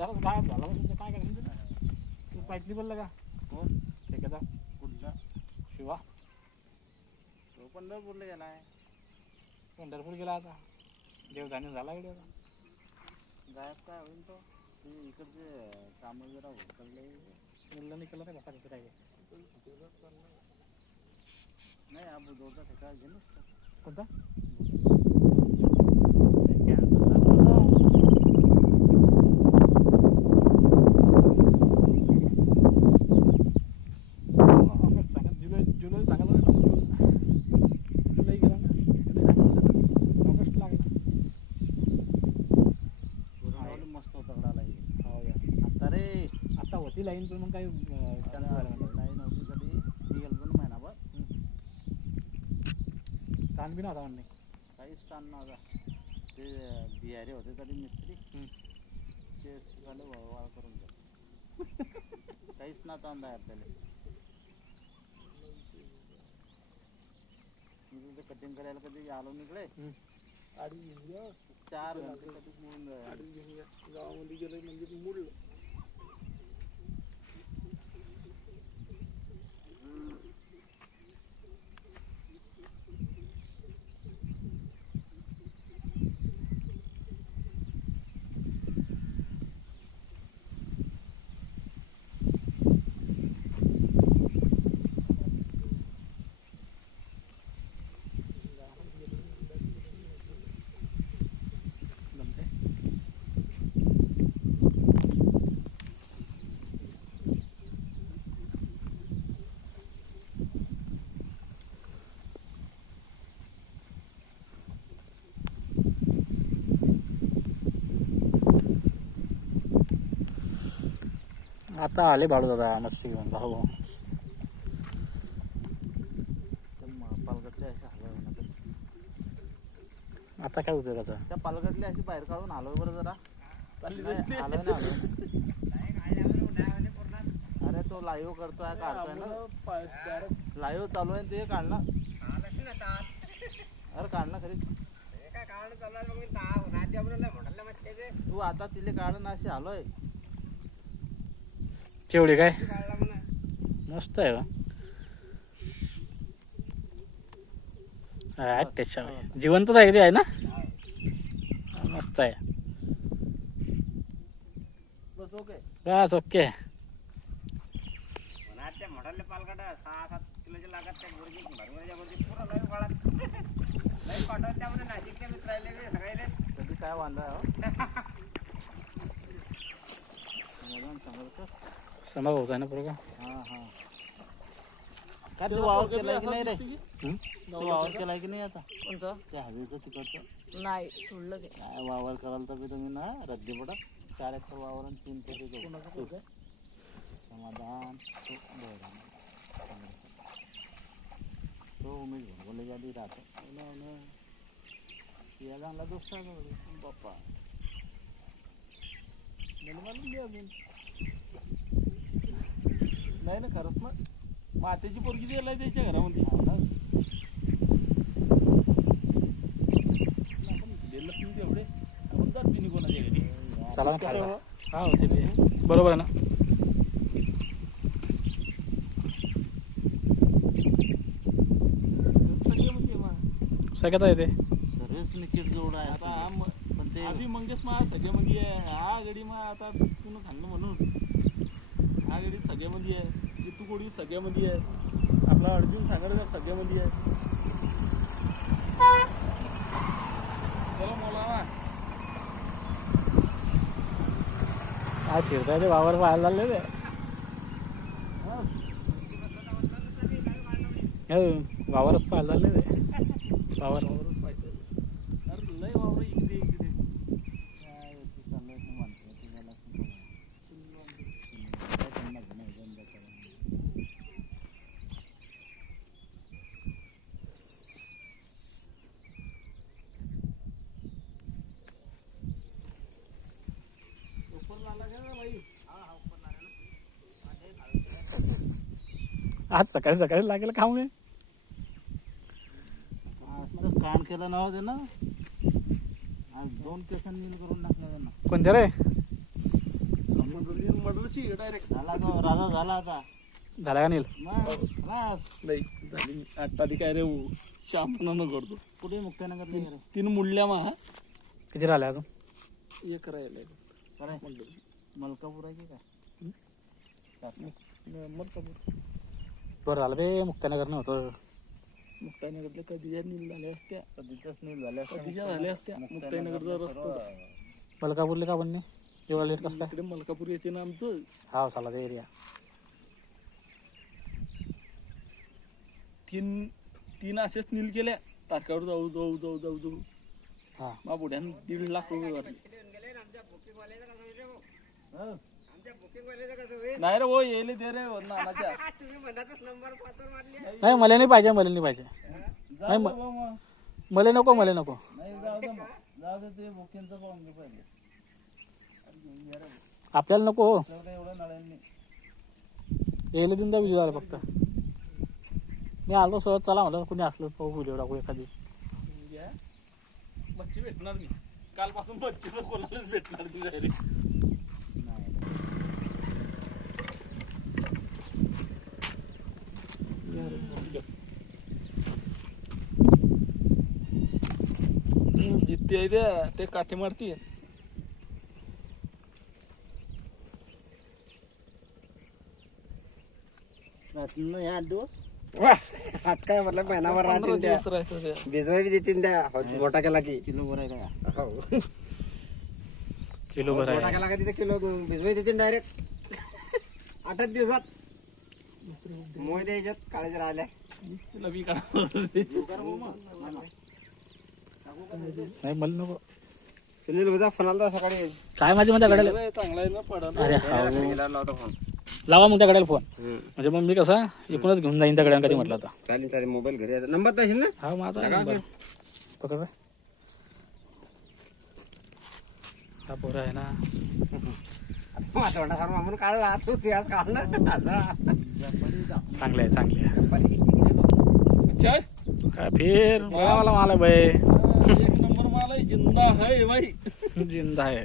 जरा गायब झाला तुमचं काय करायचं तू पाहिजे बोलला का कोण ठेकेदार कुठला शिवा तो पंढरपूरला गेलाय पंढरपूर गेला आता देवधान्य झाला इकडे आता गायब काय होईल तो ते इकडचे कामं जरा उचलले मुलं निघालं रे बसा काय नाही आपण दोघा ठिकाण घे नसतं कोणता जुलै सांगायला जुलै गेला ना ऑगस्ट लागला मस्त तगडाला हो या आता रे आता होती लाईन पण मग काही चान्स झाला लाईन होती कधी निघेल पण महिनाभर ताण बी नव्हता म्हणणे काहीच ताण नव्हता ते बिहारी होते तरी मिस्त्री ते झाले वाळ करून जात काहीच ना ताण आहे आपल्याला मी तिथे कटिंग करायला कधी आलो निकडे 4 घंटे कधी म्हणून गावामध्ये गेलं म्हणजे मुडलं आता आले बाळू दादा मस्त घेऊन भाऊ पालघातले असे हलव आता काय उपयोगाचा त्या पालघातले अशी बाहेर काढून हलव बरं जरा हलव ना अरे तो लाईव्ह करतोय काढतोय ना लाईव्ह चालू आहे ते काढ ना अरे काढ ना खरी तू आता तिले काढ ना अशी हलोय केवढे काय मस्त आहे त्याच्या जिवंतच आहे ते आहे ना मस्त आहे बस ओके बस ओके पालघाट 6-7 किलोची लागत त्या गुरुजी भरभरच्या गुरुजी पुरा लय वाळत लय पाठवत त्यामध्ये नाशिकचे मित्र राहिले सगळे कधी काय वांदा आहे समा भाऊचा आहे ना बरोबर हां हां काय तू वावर केलाय की नाही रे तू वावर केलाय की नाही आता कोणचं त्या हवेचं तिकडचं नाही सोडलं ते काय वावर कराल तर तुम्ही ना रद्दी पडत 4 एकर वावर आणि 3 पोते समाधान तो उमेश भोगले आधी राहतो या चांगला दोस्त आहे बाप्पा नाही ना खरंच ना मातेची पोरगी दिलाय त्याच्या घरामध्ये तेवढे आपण जात नाही कोणाच्या घरी चला हा होते बरोबर आहे ना सगळ्यात आहे ते सर्विस निकिट जोड आहे आता पण ते आधी मंगेश मा सगळ्यामध्ये आहे हा गडी मग आता पुन्हा खाल्लं म्हणून हा गडी सगळ्यामध्ये आहे जितू कोडी सगळ्यामध्ये आहे आपला अर्जुन सांगायला सगळ्यामध्ये आहे चला मला हा फिरताय ते वावर पाहायला लागले ते वावरच पाहायला लागले ते वावरच पाहिजे अरे लय वावर इकडे इकडे काय चाललंय ते म्हणतो तुम्हाला आज सकाळी सकाळी लागेल खाऊ नये असं कान केलं नव्हते ना आज 2 केसन नील करून टाकलं त्यांना कोणत्या रे मर्डरची डायरेक्ट. झाला तो राजा झाला आता. झाला का नील? मग रास. नाही झाली आता ती काय रे शामपणा करतो. कुठे मुक्तानगरला गेलो. 3 मुडल्या मा हा किती राहिले अजून? 1 राहिलाय बरं आहे. मर्डर. मलकापुराची काय मलकापूर बरं झालं बे मुक्तानगर नव्हतं. मुक्ताईनगरला कधीच्या नील झाल्या असत्या. कधीच नाही झाल्या कधीच्या झाल्या असत्या. मुक्ताईनगरचा रस्ता होता. मलकापूरले का बनणे एवढा लेट कसं काय? इकडे मलकापूर येते ना आमचं. हा झाला ते एरिया. 3 असेच नील केल्या तारकावर जाऊ जाऊ जाऊ जाऊ जाऊ हा मा बुड्यानं 1.5 लाख रुपये भरले. नाही रे हो येले दे रे नानाच्या. नाही मला नाही पाहिजे, मला नाही पाहिजे. नाही जाऊ बाबा मग. मला नको, मला नको. नाही जाऊ दे मग. जाऊ दे ते बुकिंगचं पाहून घे पहिले. आपल्याला नको हो. तर काय एवढं नळ्यांनी यायला देऊन द्या विजयाला फक्त. मी आलो सहज चला म्हणलं कुणी असलं पाहू व्हिडिओ टाकू एखादी. घ्या. मच्छी भेटणार नाही कालपासून. मच्छी तर कोणालाच भेटणार नाही direct. जिथे आहे त्या ते काठी मारती. रात्री या 8 दिवस हात काय म्हटलं महिनाभर राहतील त्या भिजवाय बी देतील त्या मोठा केला की किलो वर आहे का हो किलो भर मोठा आहे. केला का तिथे किलो भिजवाय देतील डायरेक्ट 8 दिवसात मोय द्यायच्यात काळ्याच्या राहिल्या तुला बी काढा. नाही मला नको. सुनील उद्या फोन आला होता सकाळी काय माझी माझ्या गड्याला. चांगला आहे ना पडा. अरे हा लावता फोन लावा मग त्या गड्याला फोन. म्हणजे मग मी कसा एकूणच घेऊन जाईन त्या गड्या कधी म्हटलं होता. चालेल चालेल मोबाईल घरी आहे नंबर तर असेल ना हा माझा नंबर पकड रे. हा पोरा आहे ना. माझा वाटा फार मामून काढ तू ते आज काढणार चांगले आहे, चांगले आहे. चाय हा, फिर मला भाई एक नंबर माल आहे. जिंदा है भाई. जिंदा आहे.